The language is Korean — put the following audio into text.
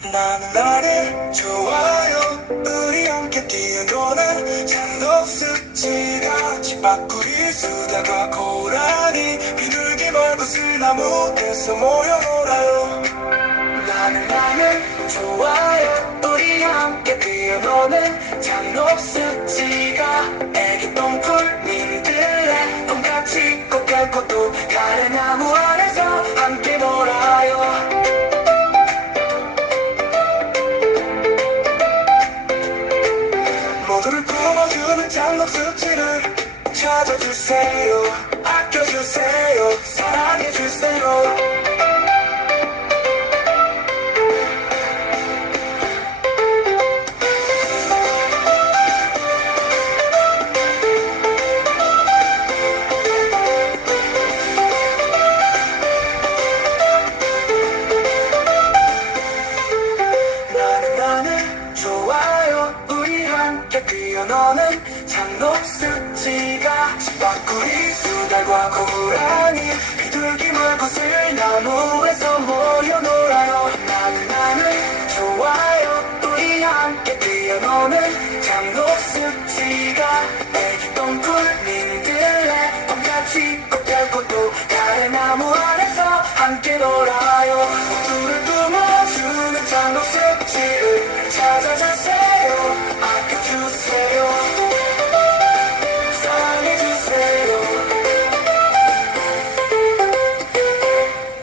나는 나를 좋아요. 우리 함께 뛰어노는 잔녹습지가 집 밖으로 수다가 고라니 비둘기 말고 슬나무 에서 모여놀아요. 나는 나는 좋아요 우리 함께 뛰어노는 잔녹습지가 애기 똥풀 민들레 똥같이 꽃갈 것도 가래나무 아 모두를 품어주는 장독수지를 찾아주세요. 아껴주세요. 사랑해주세요. 좋아요. 우리 함께 너는 장독수지가 집밖구리 수달과 고라니 비둘기 멀곳을 나무에서 모여 놀아요. 나는 나는 좋아요. 우리 함께 뛰어노는 장독수지가 애기 똥굴 민들레 밤같이 꽃별고 또 다른 나무 아래서 함께 놀아요. 모두를 뿜어주는 장독수지를 찾아주세요.